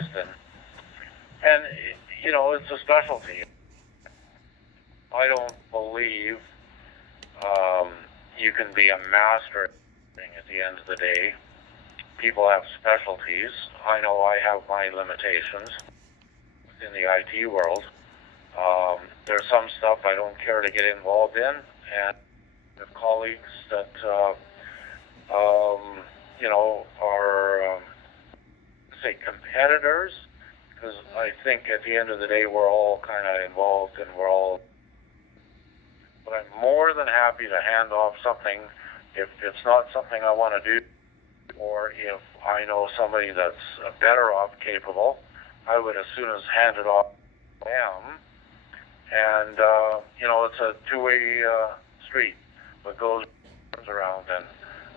specialized, and you know, it's a specialty. I don't believe you can be a master at the end of the day. People have specialties. I know I have my limitations in the IT world. There's some stuff I don't care to get involved in, and with colleagues that you know, are say competitors, because I think at the end of the day we're all kind of involved and we're all. But I'm more than happy to hand off something if it's not something I want to do, or if I know somebody that's better off capable, I would as soon as hand it off to them. And you know, it's a two-way street. What goes around, and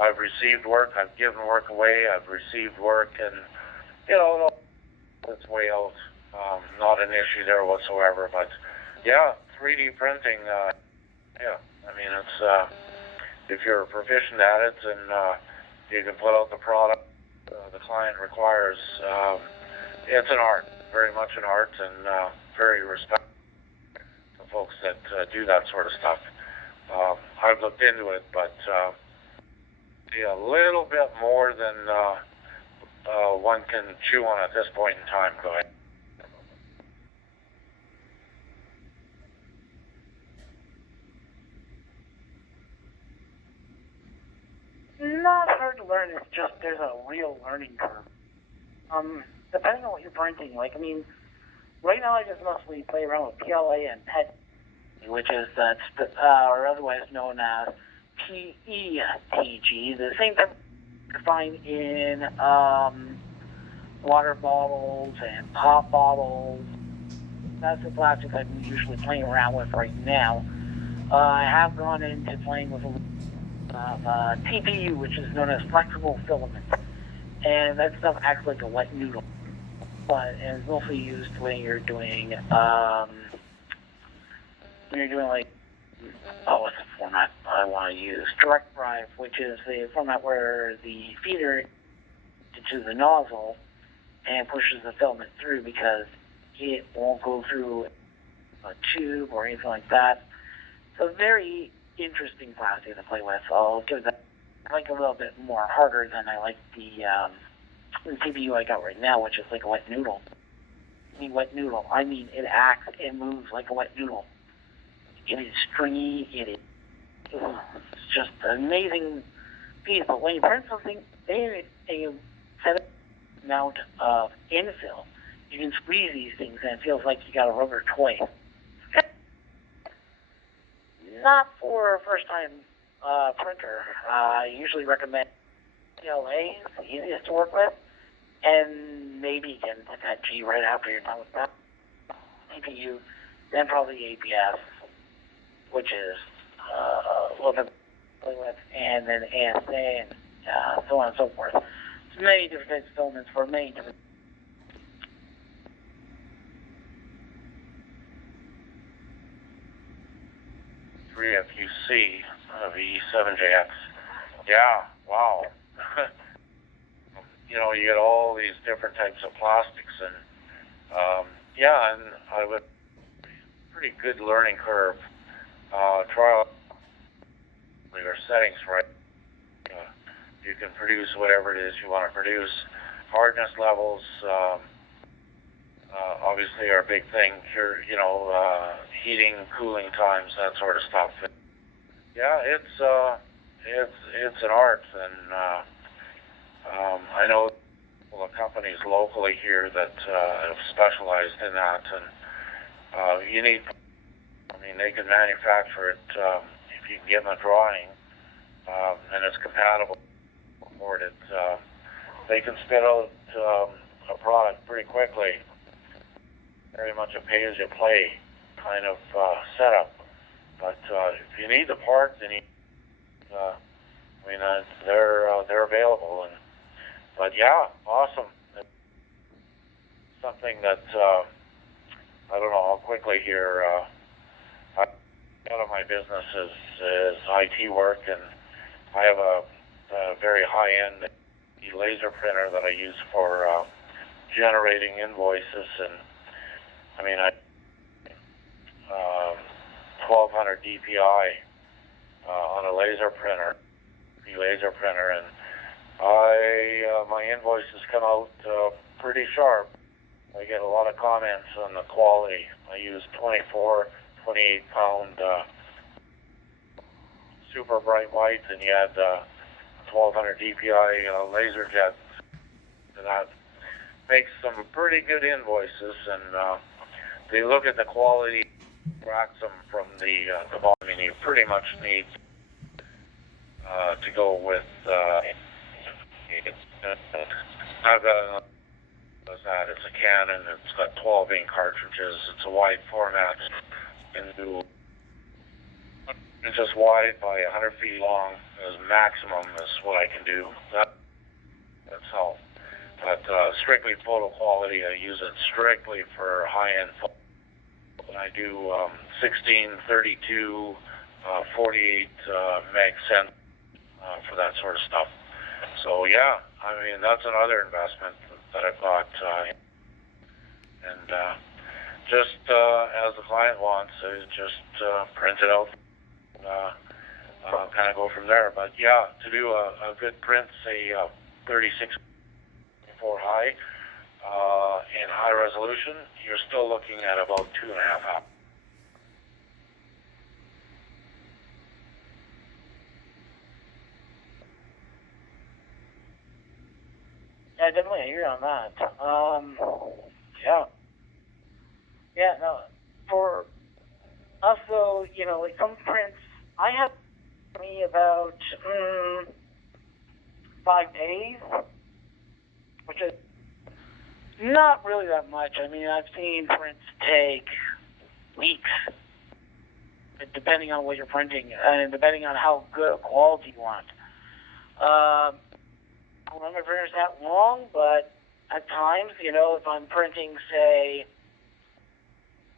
I've received work, I've given work away, I've received work, and you know, it's way out. Not an issue there whatsoever. But yeah, 3D printing. Yeah, I mean, it's if you're proficient at it and you can put out the product the client requires. It's an art, very much an art, and very respectful to folks that do that sort of stuff. I've looked into it, but yeah, a little bit more than one can chew on at this point in time. Go ahead. Not hard to learn. It's just there's a real learning curve. Depending on what you're printing, like, I mean, right now I just mostly play around with PLA and PET, which is or otherwise known as PETG. The same thing you find in water bottles and pop bottles. That's the plastic I'm usually playing around with right now. I have gone into playing with TPU, which is known as flexible filament, and that stuff acts like a wet noodle, but it's mostly used when you're doing like, what's the format I want to use? Direct drive, which is the format where the feeder into the nozzle and pushes the filament through, because it won't go through a tube or anything like that. So very interesting plastic to play with. I'll give that. I like a little bit more harder than I like the CPU I got right now, which is like a wet noodle. I mean wet noodle. I mean it acts and moves like a wet noodle. It is stringy. It's just an amazing piece. But when you print something in a set amount of infill, you can squeeze these things and it feels like you got a rubber toy. Not for a first-time printer. I usually recommend PLA, it's the easiest to work with, and maybe you can put that G right after you're done with that. CPU, then probably ABS, which is a little bit to play with, and then ASA, and so on and so forth. So many different types of filaments for many different. FUC of E7JX. Yeah, wow. You know, you get all these different types of plastics, and yeah, and I would pretty good learning curve. Try out your settings right. You can produce whatever it is you want to produce. Hardness levels obviously are a big thing here. You know, heating, cooling times, that sort of stuff. Yeah, it's an art, and I know companies locally here that have specialized in that, and you need. I mean, they can manufacture it if you can give them a drawing, and it's compatible with it. They can spit out a product pretty quickly. Very much a pay-as-you-play kind of setup. But if you need the part, then they're available. But yeah, awesome. It's something that I don't know how quickly here. A lot of my business is IT work, and I have a very high-end laser printer that I use for generating invoices, and I mean, 1200 DPI on a laser printer, and my invoices come out pretty sharp. I get a lot of comments on the quality. I use 24, 28 pound super bright white, and you add 1200 DPI laser jets, and that makes some pretty good invoices. And they look at the quality, tracks them from the bottom. I mean, you pretty much need to go with. I've got that. It's a Canon. It's got 12 ink cartridges. It's a wide format. You can do inches wide by 100 feet long. As maximum is what I can do. That's all. But strictly photo quality, I use it strictly for high-end photo. I do 16, 32, 48 meg cent for that sort of stuff. So yeah, I mean, that's another investment that I've got. And just as the client wants, I just print it out, kind of go from there. But yeah, to do a good print, say 36 high, in high resolution, you're still looking at about 2.5 hours. Yeah, definitely agree on that. Yeah. Yeah, no, for us though, you know, like some prints, I have me about 5 days, which is not really that much. I mean, I've seen prints take weeks, depending on what you're printing, and depending on how good a quality you want. I don't remember printers that long, but at times, you know, if I'm printing, say,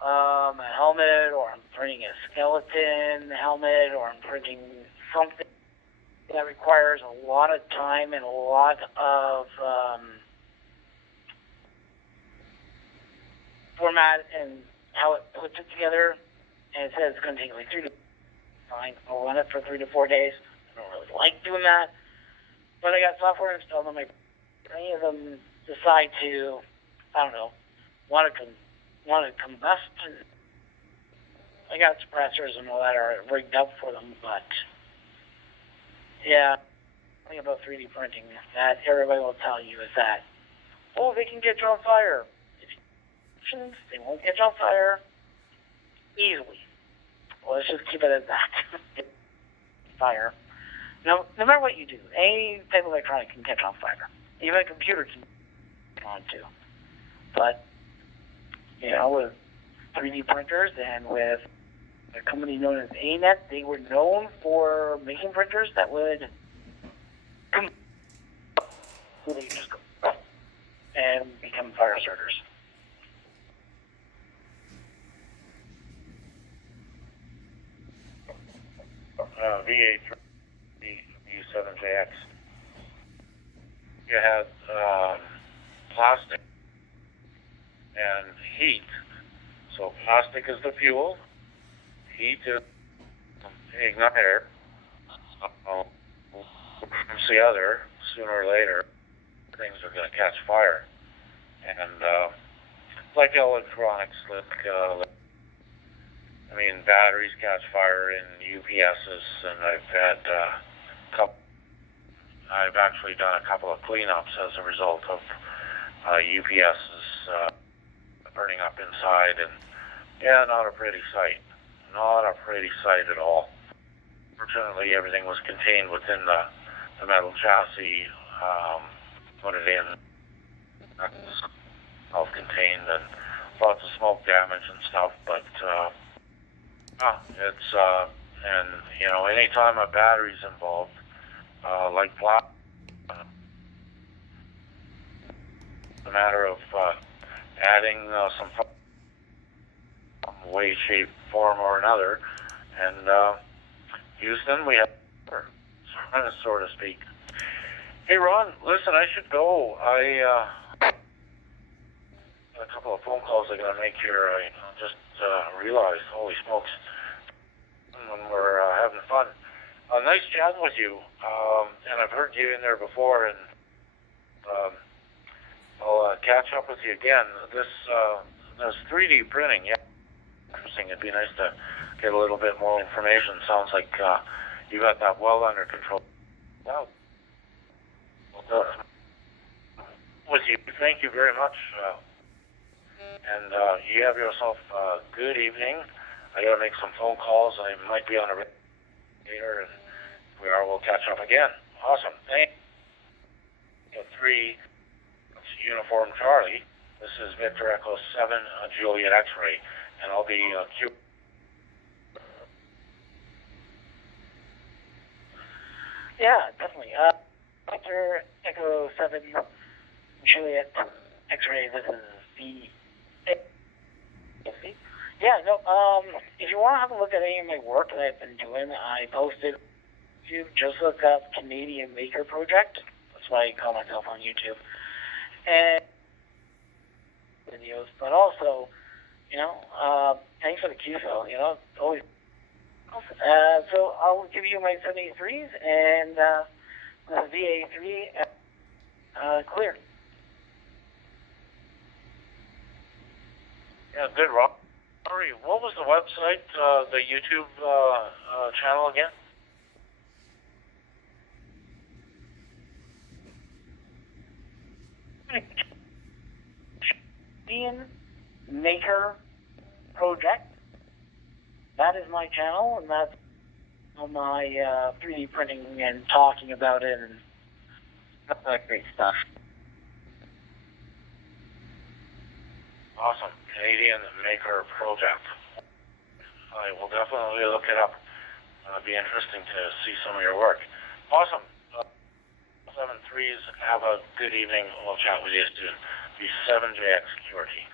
a helmet, or I'm printing a skeleton helmet, or I'm printing something that requires a lot of time and a lot of format and how it puts it together, and it says it's going to take like 3 to 5. I'll run it for 3 to 4 days. I don't really like doing that, but I got software installed on my. Any of them decide to, I don't know, want to combust. I got suppressors and all that are rigged up for them, but yeah, the thing about 3D printing that everybody will tell you is that, oh, they can catch on fire. They won't catch on fire easily. Well, let's just keep it at that. Fire. No matter what you do, any type of electronic can catch on fire. Even a computer can catch on too. But, you know, with 3D printers and with a company known as ANET, they were known for making printers that would just go and become fire starters. V8 U7JX. You had plastic and heat. So plastic is the fuel, heat is igniter. The other, sooner or later, things are going to catch fire. And like electronics, I mean, batteries catch fire in UPSs, and I've actually done a couple of cleanups as a result of UPSs burning up inside, and yeah, not a pretty sight. Not a pretty sight at all. Fortunately, everything was contained within the metal chassis, put it in, self-contained, and lots of smoke damage and stuff, but it's, and, you know, anytime a battery's involved, like plastic, a matter of adding some way, shape, form, or another, and Houston, we have, so to speak. Hey, Ron, listen, I should go. calls I got to make here. I just realized, holy smokes, when we're having fun. Nice chatting with you, and I've heard you in there before, and I'll catch up with you again. This 3D printing, yeah, interesting. It'd be nice to get a little bit more information. Sounds like you got that well under control. Wow. With you, thank you very much, and you have yourself a good evening. I got to make some phone calls. I might be on a later, and if we are, we'll catch up again. Awesome. Thank you. 3 Uniform Charlie. This is Victor Echo 7 Juliet X-ray, and I'll be Q. Yeah, definitely. Victor Echo 7 Juliet X-ray. This is the. Yeah, no. If you want to have a look at any of my work that I've been doing, I posted. You just look up Canadian Maker Project. That's why I call myself on YouTube. And videos, but also, thanks for the QSO. Always. So I'll give you my 73s and the VA3 clear. Yeah, good, Rob. Sorry, what was the website, the YouTube channel again? Canadian Maker Project. That is my channel, and that's on my 3D printing and talking about it and all that great stuff. Awesome. Canadian Maker Project. I will definitely look it up. It'll be interesting to see some of your work. Awesome. 7-3s, have a good evening. We'll chat with you soon. Be 7JX Security.